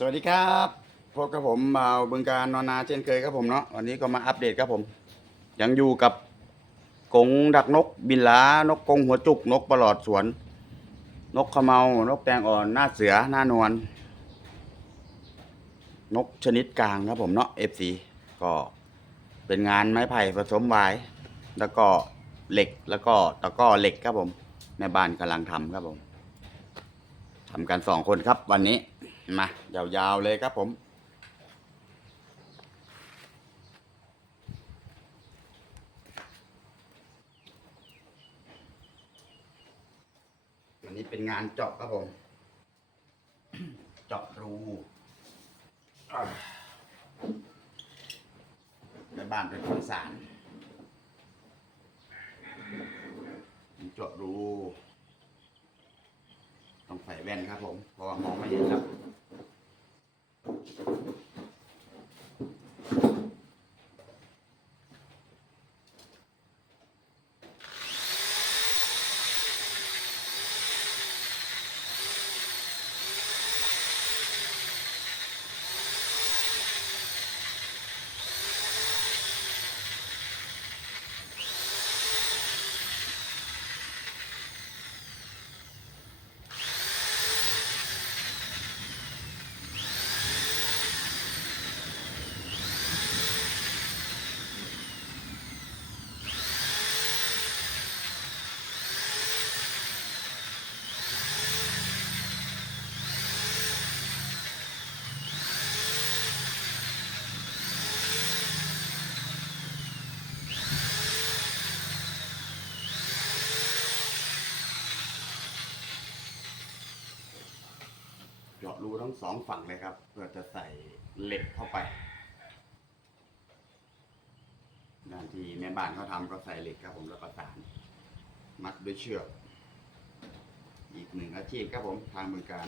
สวัสดีครับพบกับผมบ่าบึงการนอนนาเช่นเคยครับผมเนาะวันนี้ก็มาอัปเดตครับผม ยังอยู่กับกงดักนกบินหลานกกงหัวจุกนกประหลอดสวน นกขมเมานกแตงอ่อนหน้าเสือหน้านวลนกชนิดกลางครับผมเนาะ FC ก็เป็นงานไม้ไผ่ผสมหวายแล้วก็เหล็กแล้วก็ตะก้อเหล็กครับผมแม่บ้านกำลังทำครับผมทำกันสองคนครับวันนี้ มายาวๆเลยครับผม อันนี้เป็นงานเจาะครับผม เจาะรูแม่บ้านเป็นคนสารเจาะรูต้องใส่แว่นครับผม เพราะว่ามองไม่เห็นครับ เจาะรูทั้งสองฝั่งเลยครับ เพื่อจะใส่เหล็กเข้าไปด้านที่แม่บ้านเขาทำก็ใส่เหล็กครับผมแล้วก็สาน มัดด้วยเชือก อีกหนึ่งอาชีพครับผมทางบริการ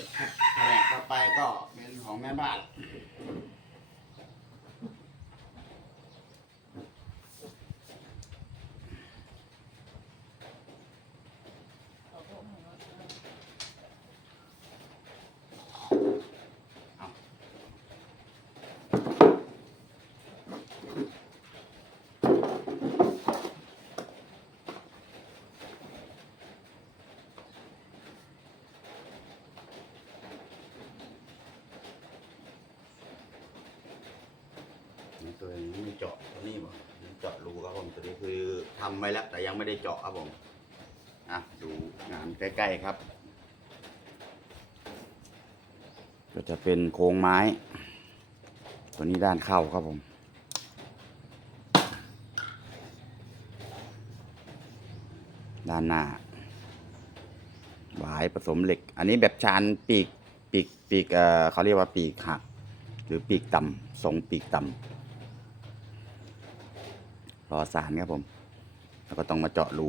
เก็บแผลกเข้าไปก็เป็นของแม่บ้าน ตัวนี้ไม่เจาะตัวนี้บ่นี่เจาะรูครับผมตัวนี้คือทำไว้แล้วแต่ยังไม่ได้เจาะครับผมอะดูงานใกล้ๆครับ ก็จะเป็นโครงไม้ ตัวนี้ด้านเข้าครับผมด้านหน้าหวายผสมเหล็ก อันนี้แบบชานปีกปีกปีกเอ่อเขาเรียกว่าปีกหัก หรือปีกต่ำทรงปีกต่ำ รอสารครับผม แล้วก็ต้องมาเจาะรู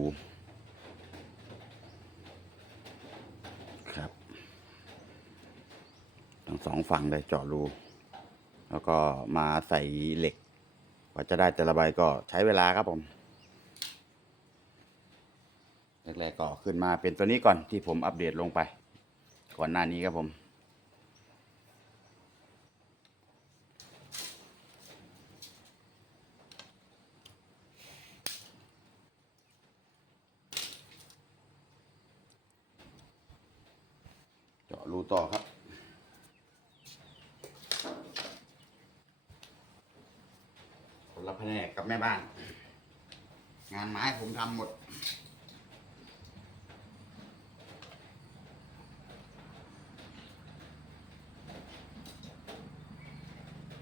ครับทั้งสองฝั่งเลยเจาะรู แล้วก็มาใส่เหล็กกว่าจะได้แต่ละใบก็ใช้เวลาครับผมแรกๆก็ขึ้นมาเป็นตัวนี้ก่อนที่ผมอัปเดตลงไป ก่อนหน้านี้ครับผม เจาะรู ต่อครับคนละแผนกกับแม่บ้าน งานไม้ผมทำหมด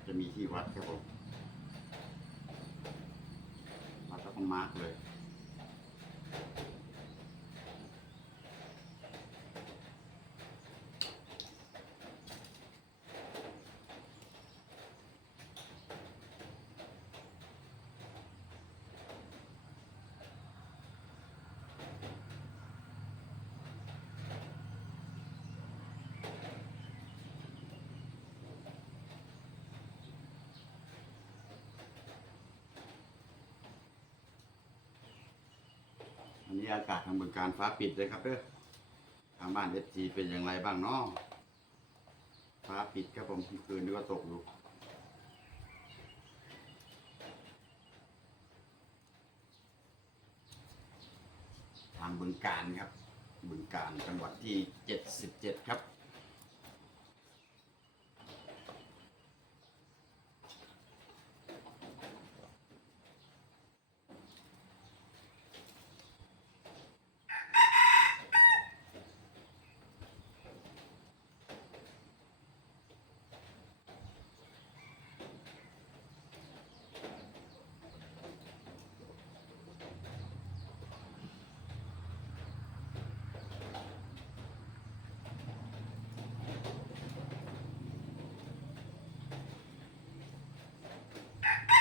จะมีที่วัดครับผมวัดแล้วก็มาร์กเลย นี้อากาศทางบึงการฟ้าปิดเลยครับเด้อทางบ้านเอจีเป็นอย่างไรบ้างเนาะฟ้าปิดครับผมคือคืนนี้ก็ตกอยู่ทางบึงการครับบึงการจังหวัดที่เจ็ดสิบเจ็ดครับ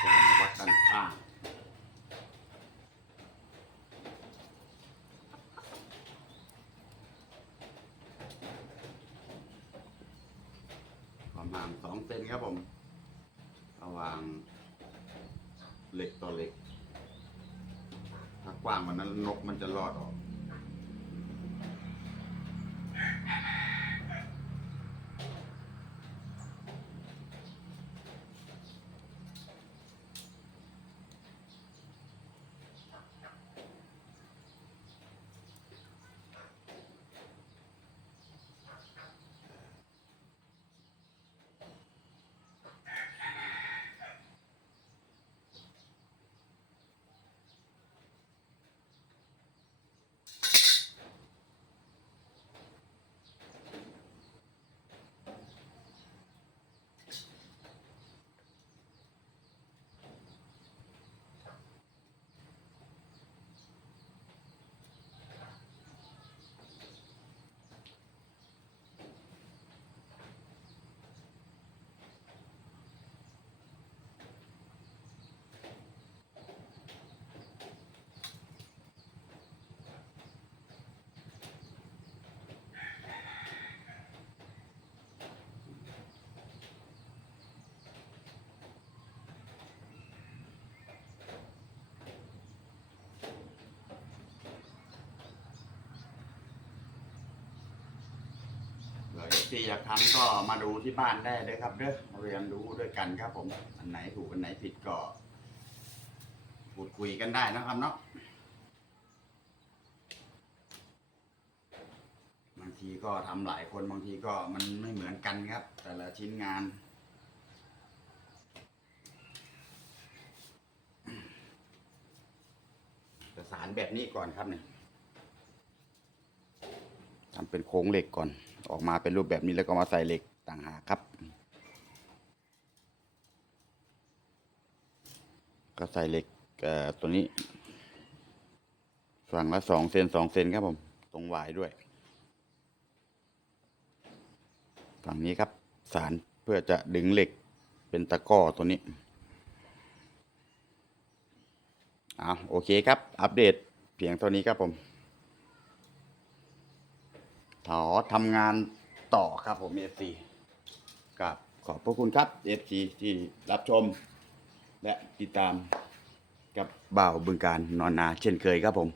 ก็มาวัดด้านข้าง ประมางสองเซนครับผมระหว่างเหล็กต่อเหล็ก ถ้ากว้างกว่านั้นนกมันจะรอดออก เผื่อที่อยากทำก็มาดูที่บ้านได้เลยครับเด้อเรียนรู้ด้วยกันครับผม อันไหนถูกอันไหนผิดก็พูดคุยกันได้นะครับเนาะบางทีก็ทำหลายคนบางทีก็มันไม่เหมือนกันครับ แต่ละชิ้นงานจะสารแบบนี้ก่อนครับเนี่ยทำเป็นโค้งเหล็กก่อน ออกมาเป็นรูปแบบนี้แล้วก็มาใส่เหล็กต่างหากครับ ก็ใส่เหล็กเอ่ตัวนี้ ฝั่งละสองเซนสองเซนครับผม ตรงหวายด้วย ฝั่งนี้ครับ สารเพื่อจะดึงเหล็กเป็นตะก้อตัวนี้เอาโอเคครับ อัปเดตเพียงเท่านี้ครับผม ขอทำงานต่อครับผมเอฟซีกับขอบพระคุณครับเอฟซีที่รับชม และติดตามกับบ่าวบึงการนอนนาเช่นเคยครับผม